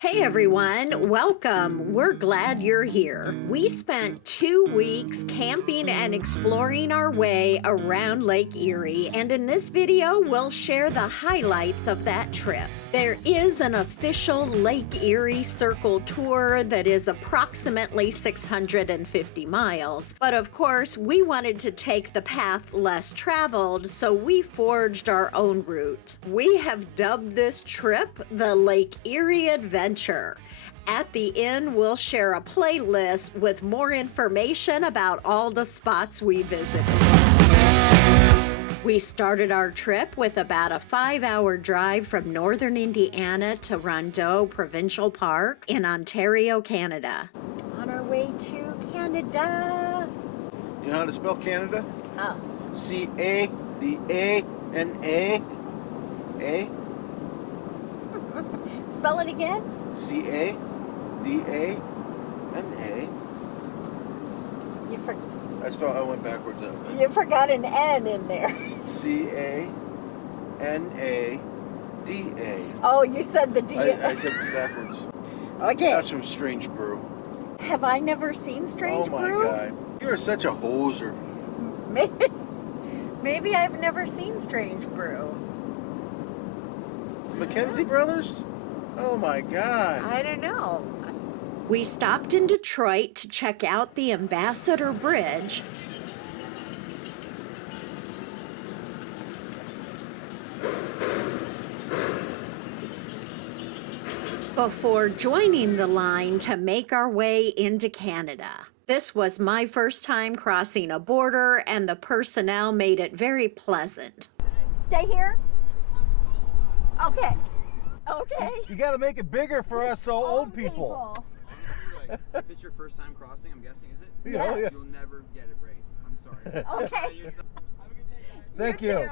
Hey everyone, welcome. We're glad you're here. We spent 2 weeks camping and exploring our way around Lake Erie, and in this video, we'll share the highlights of that trip. There is an official Lake Erie Circle tour that is approximately 650 miles, but of course, we wanted to take the path less traveled, so we forged our own route. We have dubbed this trip the Lake Erie Adventure. At the end, we'll share a playlist with more information about all the spots we visited. We started our trip with about a 5-hour drive from northern Indiana to Rondeau Provincial Park in Ontario, Canada. On our way to Canada. You know how to spell Canada? Oh. C-A, the A, and A. A? Spell it again? C-A, D-A, and A. I went backwards. You forgot an N in there. C-A-N-A-D-A. Oh, you said the D. I said backwards. Okay. That's from Strange Brew. Have I never seen Strange Brew? Oh my God. You are such a hoser. Maybe I've never seen Strange Brew. Mackenzie Brothers? Oh my God. I don't know. We stopped in Detroit to check out the Ambassador Bridge. Before joining the line to make our way into Canada. This was my first time crossing a border, and the personnel made it very pleasant. Stay here? Okay. Okay. You got to make it bigger for us old people. If it's your first time crossing, I'm guessing, is it? Yeah. Yes. You'll never get it right. I'm sorry. Okay. Thank you.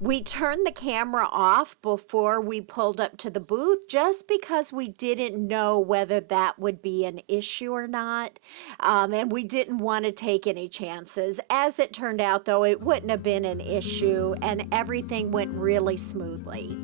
We turned the camera off before we pulled up to the booth just because we didn't know whether that would be an issue or not. And we didn't want to take any chances. As it turned out, though, it wouldn't have been an issue and everything went really smoothly.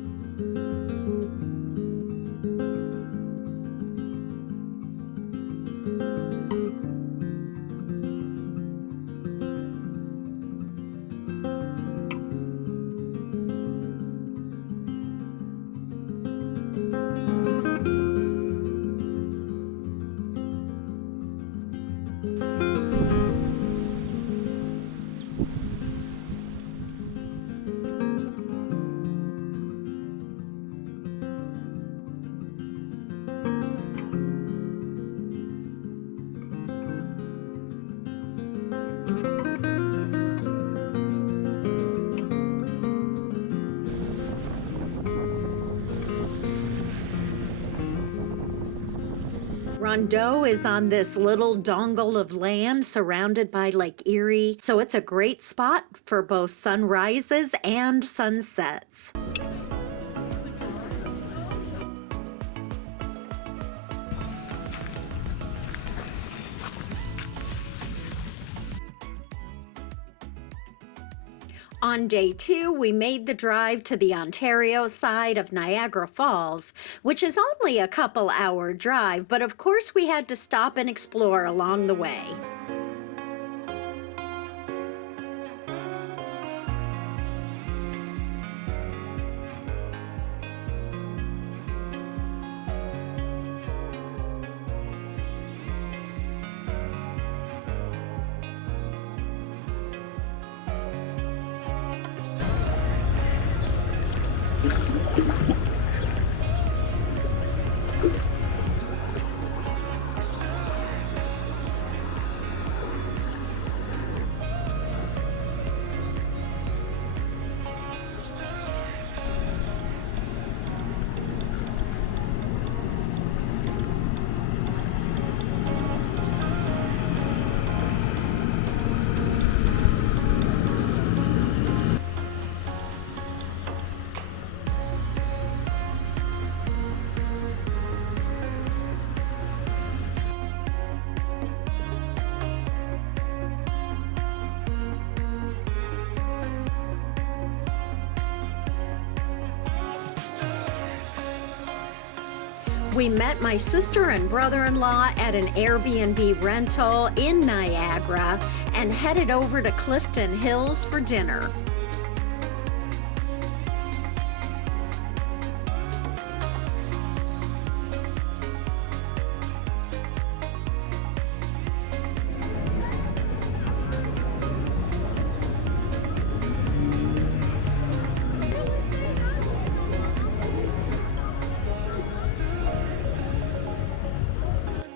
Rondeau is on this little dongle of land surrounded by Lake Erie, so it's a great spot for both sunrises and sunsets. On day 2, we made the drive to the Ontario side of Niagara Falls, which is only a couple-hour drive, but of course we had to stop and explore along the way. We met my sister and brother-in-law at an Airbnb rental in Niagara and headed over to Clifton Hills for dinner.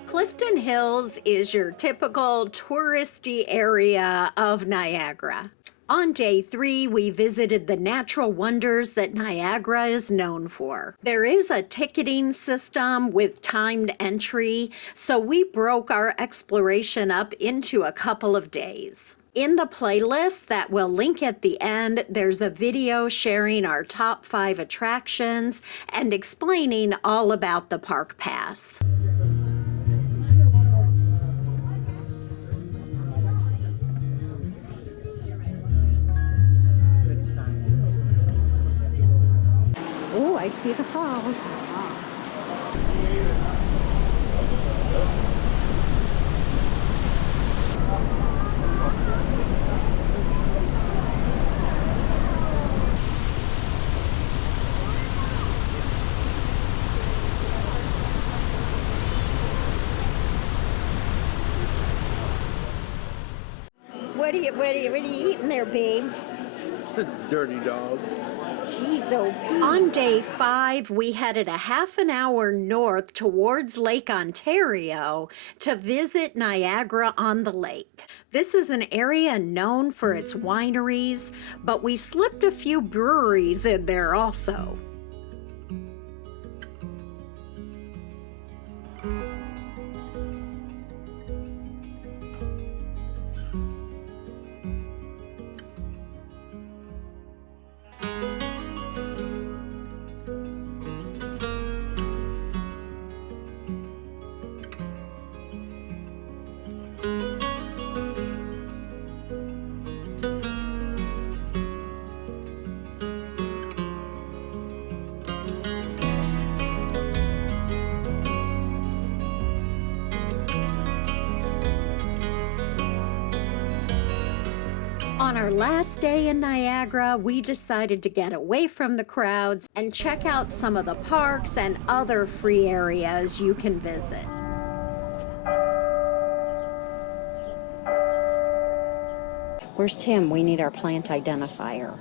Clifton Hills is your typical touristy area of Niagara. On day 3, we visited the natural wonders that Niagara is known for. There is a ticketing system with timed entry, so we broke our exploration up into a couple of days. In the playlist that we'll link at the end, there's a video sharing our top 5 attractions and explaining all about the park pass. Oh, I see the falls. What are you eating there, babe? Dirty dog. Jeez, oh, Pete. On day 5, we headed a half an hour north towards Lake Ontario to visit Niagara-on-the-Lake. This is an area known for its wineries, but we slipped a few breweries in there also. On our last day in Niagara, we decided to get away from the crowds and check out some of the parks and other free areas you can visit. Where's Tim? We need our plant identifier.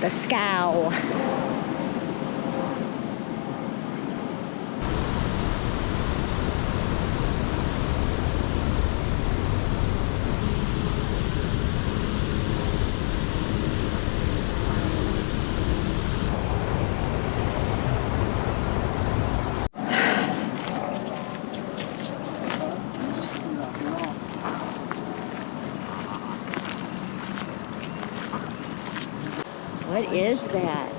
The scow. What is that?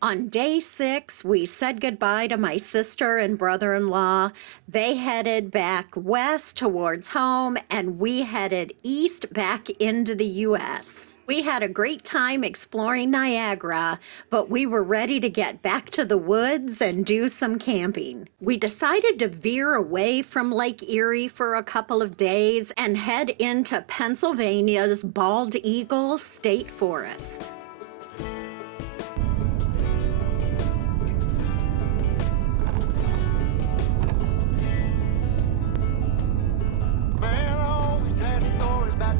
On day 6, we said goodbye to my sister and brother-in-law. They headed back west towards home, and we headed east back into the U.S. We had a great time exploring Niagara, but we were ready to get back to the woods and do some camping. We decided to veer away from Lake Erie for a couple of days and head into Pennsylvania's Bald Eagle State Forest.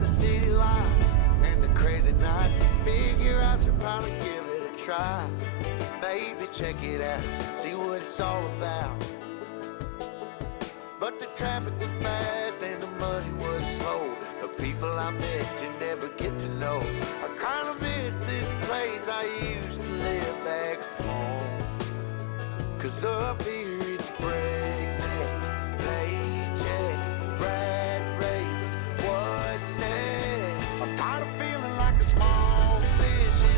City lights and the crazy nights. Figure I should probably give it a try. Maybe check it out, see what it's all about. But the traffic was fast and the money was slow. The people I met you never get to know. I kinda miss this place I used to live back home. 'Cause up here it's breakneck, paycheck, rat race. What's next? I'm tired of feeling like a small fish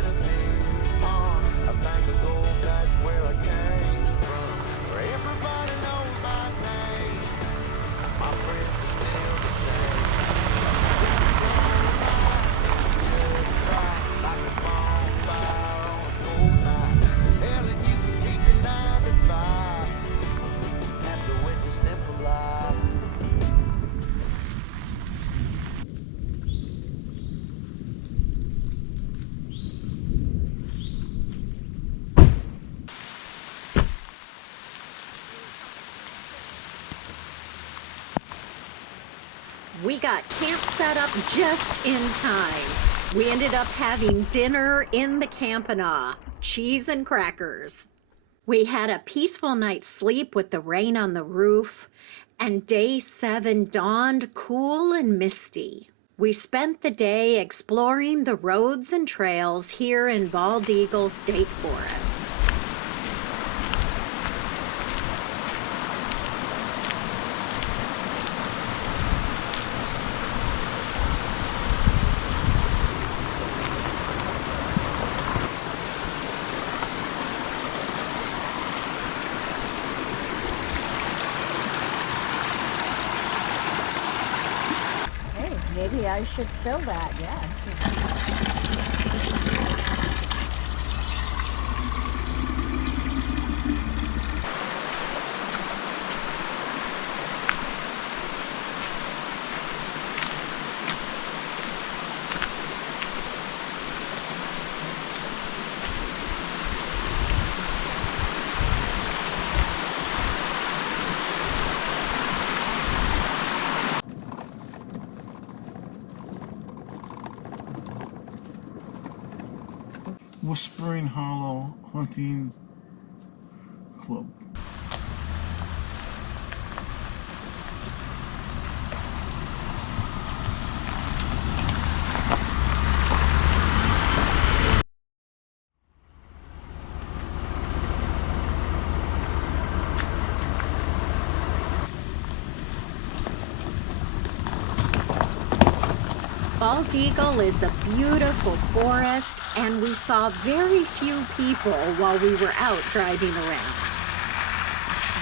We got camp set up just in time. We ended up having dinner in the campana, cheese and crackers. We had a peaceful night's sleep with the rain on the roof, and day 7 dawned cool and misty. We spent the day exploring the roads and trails here in Bald Eagle State Forest. Maybe I should fill that, yes. Whispering Hollow Hunting Club. Bald Eagle is a beautiful forest, and we saw very few people while we were out driving around.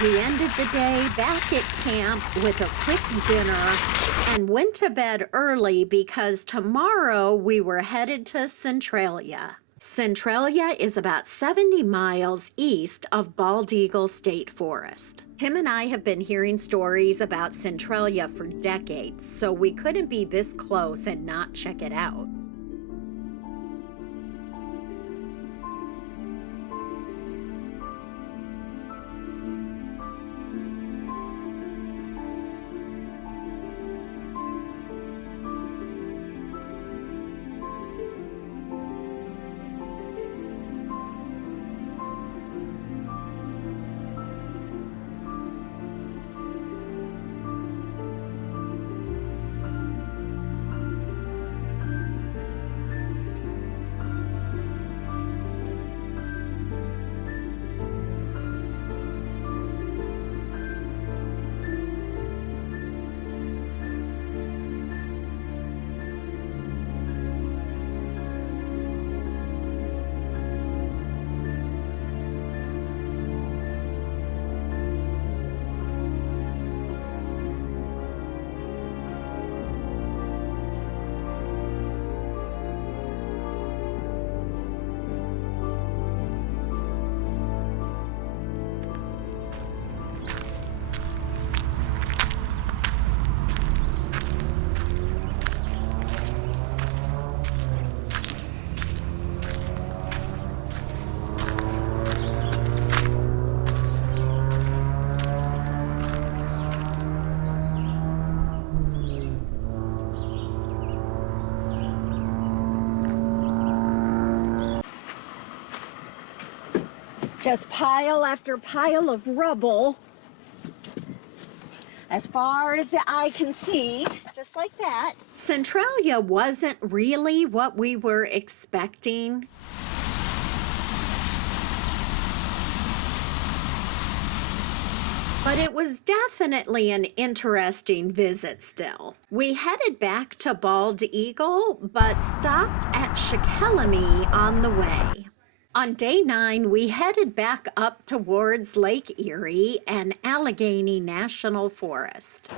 We ended the day back at camp with a quick dinner and went to bed early because tomorrow we were headed to Centralia. Centralia is about 70 miles east of Bald Eagle State Forest. Tim and I have been hearing stories about Centralia for decades, so we couldn't be this close and not check it out. Just pile after pile of rubble as far as the eye can see, just like that. Centralia wasn't really what we were expecting. But it was definitely an interesting visit still. We headed back to Bald Eagle, but stopped at Shikellamy on the way. On day 9, we headed back up towards Lake Erie and Allegheny National Forest.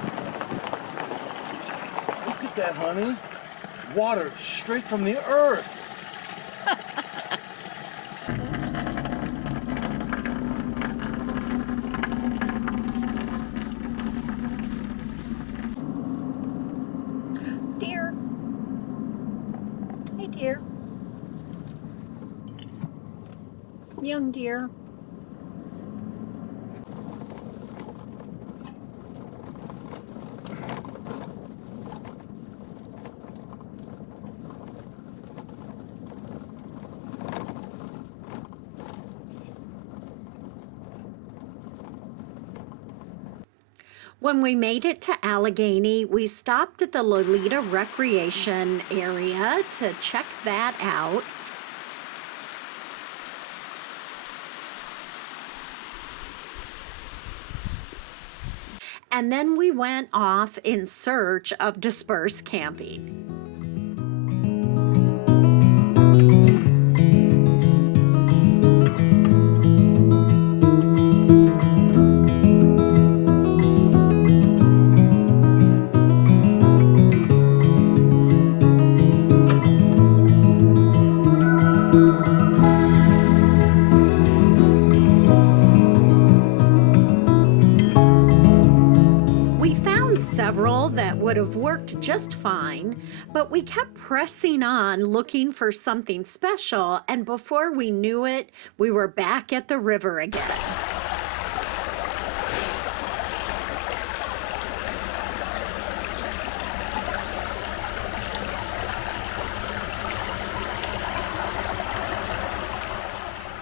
Look at that, honey. Water straight from the earth. Deer. Hey, deer. Young deer. When we made it to Allegheny, we stopped at the Lolita Recreation area to check that out. And then we went off in search of dispersed camping. Several that would have worked just fine, but we kept pressing on looking for something special, and before we knew it, we were back at the river again.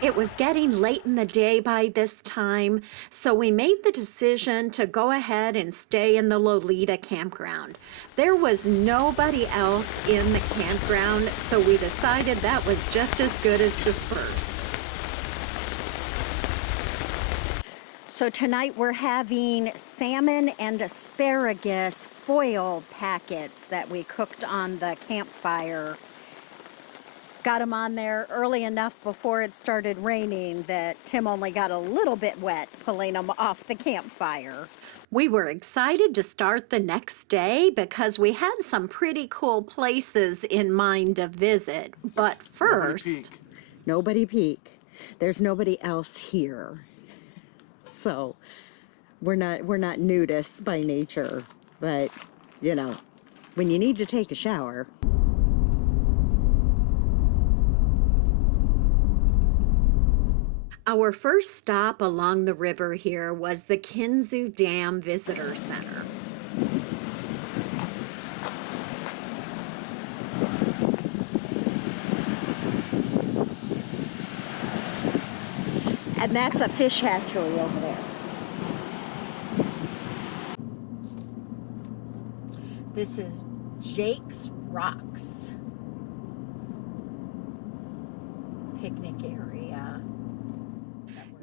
It was getting late in the day by this time, so we made the decision to go ahead and stay in the Lolita campground. There was nobody else in the campground, so we decided that was just as good as dispersed. So tonight we're having salmon and asparagus foil packets that we cooked on the campfire. Got them on there early enough before it started raining that Tim only got a little bit wet pulling them off the campfire. We were excited to start the next day because we had some pretty cool places in mind to visit. But first, nobody peek. There's nobody else here. So we're not nudists by nature, but you know, when you need to take a shower. Our first stop along the river here was the Kinzu Dam Visitor Center. And that's a fish hatchery over there. This is Jake's Rocks picnic area.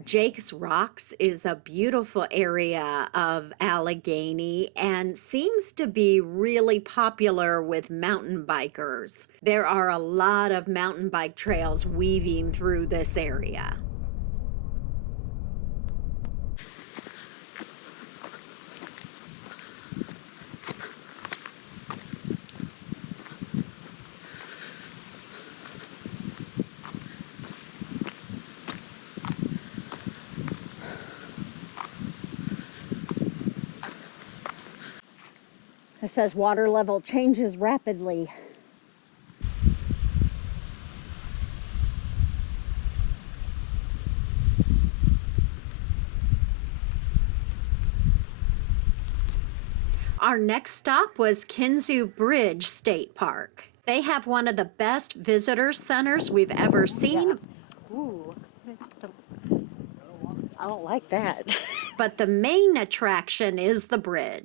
Jake's Rocks is a beautiful area of Allegheny and seems to be really popular with mountain bikers. There are a lot of mountain bike trails weaving through this area. It says water level changes rapidly. Our next stop was Kinzu Bridge State Park. They have one of the best visitor centers we've ever seen. Yeah. Ooh. I don't like that. But the main attraction is the bridge.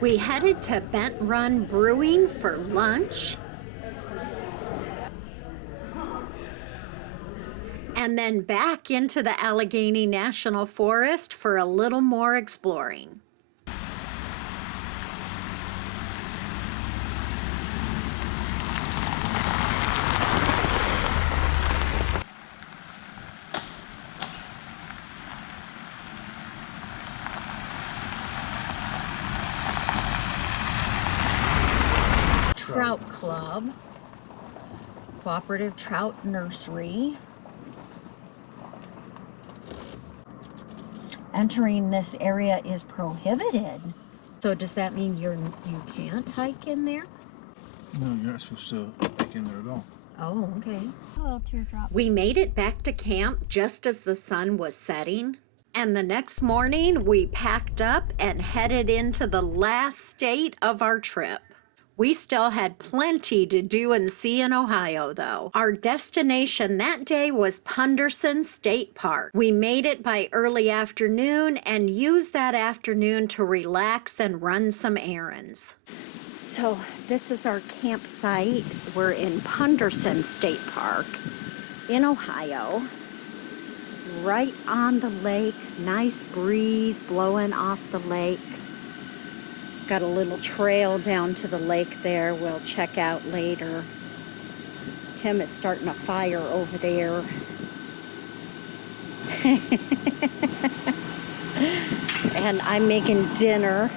We headed to Bent Run Brewing for lunch. And then back into the Allegheny National Forest for a little more exploring. Trout Club, Cooperative Trout Nursery. Entering this area is prohibited. So does that mean you can't hike in there? No, you're not supposed to hike in there at all. Oh, okay. A little teardrop. We made it back to camp just as the sun was setting. And the next morning, we packed up and headed into the last state of our trip. We still had plenty to do and see in Ohio, though. Our destination that day was Punderson State Park. We made it by early afternoon and used that afternoon to relax and run some errands. So this is our campsite. We're in Punderson State Park in Ohio, right on the lake. Nice breeze blowing off the lake. Got a little trail down to the lake there we'll check out later. Kim is starting a fire over there. And I'm making dinner.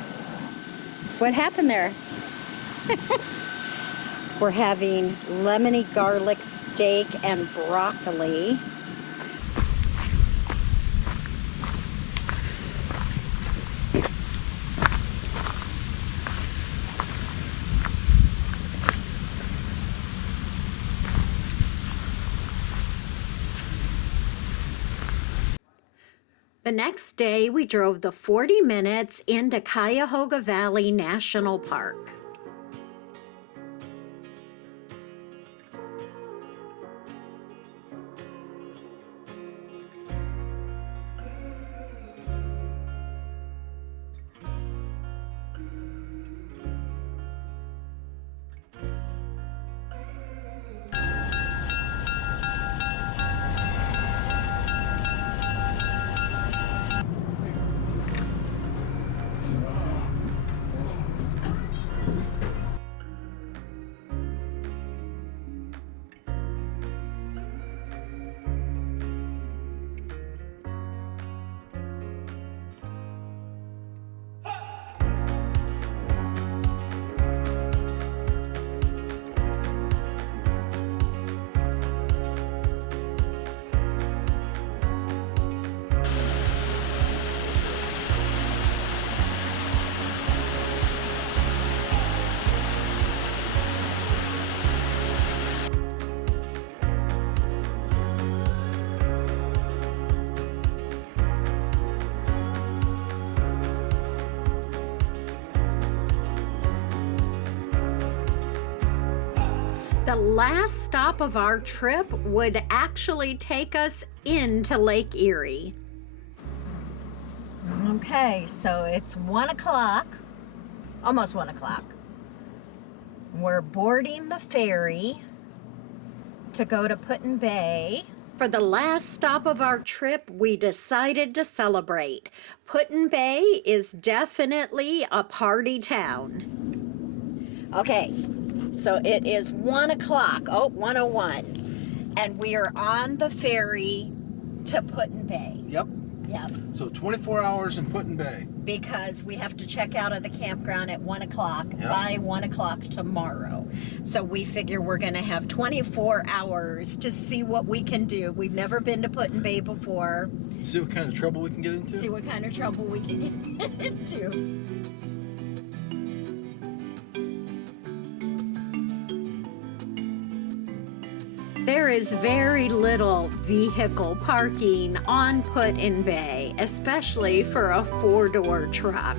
What happened there? We're having lemony garlic steak and broccoli. The next day, we drove the 40 minutes into Cuyahoga Valley National Park. The last stop of our trip would actually take us into Lake Erie. Okay, so it's 1 o'clock, almost 1 o'clock. We're boarding the ferry to go to Put-in-Bay. For the last stop of our trip, we decided to celebrate. Put-in-Bay is definitely a party town. Okay. So it is 1 o'clock, 1:01, and we are on the ferry to Put-in-Bay. Yep. Yep. So 24 hours in Put-in-Bay. Because we have to check out of the campground at 1 o'clock Yep. by 1 o'clock tomorrow. So we figure we're going to have 24 hours to see what we can do. We've never been to Put-in-Bay before. See what kind of trouble we can get into? See what kind of trouble we can get into. There is very little vehicle parking on Put-in-Bay, especially for a 4-door truck.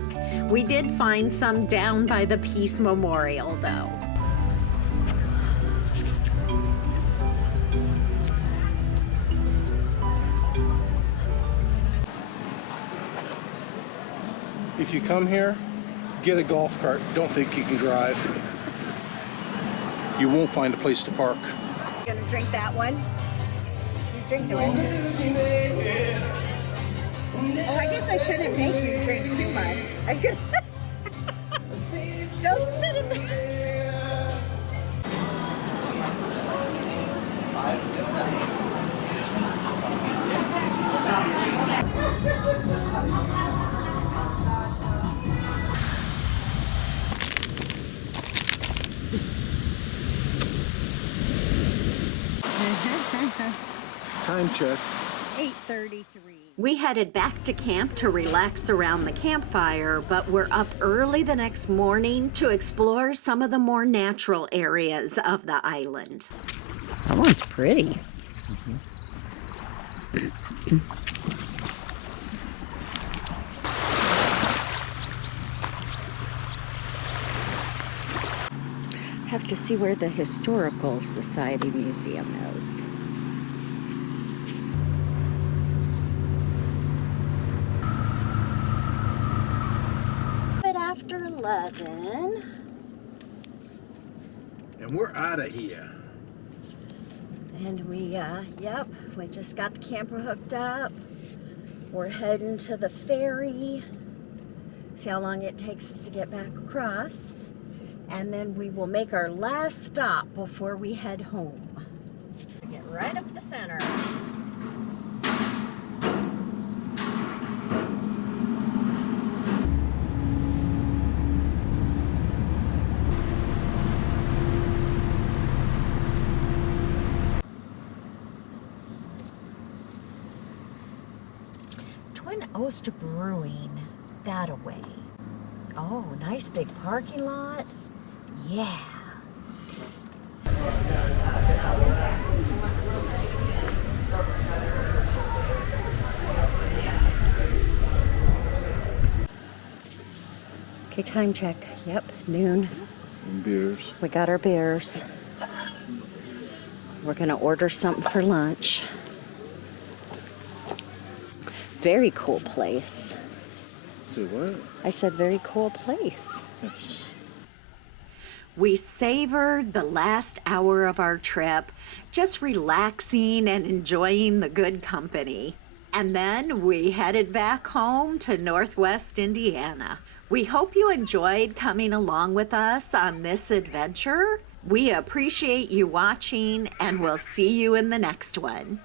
We did find some down by the Peace Memorial, though. If you come here, get a golf cart. Don't think you can drive. You won't find a place to park. Gonna drink that one? You drink the rest of it? Oh, I guess I shouldn't make you drink too much. I could. Don't spit it. 5, 6, 7. Time check. 8:33. We headed back to camp to relax around the campfire, but we're up early the next morning to explore some of the more natural areas of the island. That one's pretty. to see where the Historical Society Museum is. But after 11. And we're out of here. And we just got the camper hooked up. We're heading to the ferry. See how long it takes us to get back across. And then we will make our last stop before we head home. Get right up the center. Twin Oast Brewing, that away. Oh, nice big parking lot. Yeah. Okay, time check. Yep, noon. And beers. We got our beers. We're gonna order something for lunch. Very cool place. Say what? I said very cool place. Yes. We savored the last hour of our trip, just relaxing and enjoying the good company. And then we headed back home to Northwest Indiana. We hope you enjoyed coming along with us on this adventure. We appreciate you watching, and we'll see you in the next one.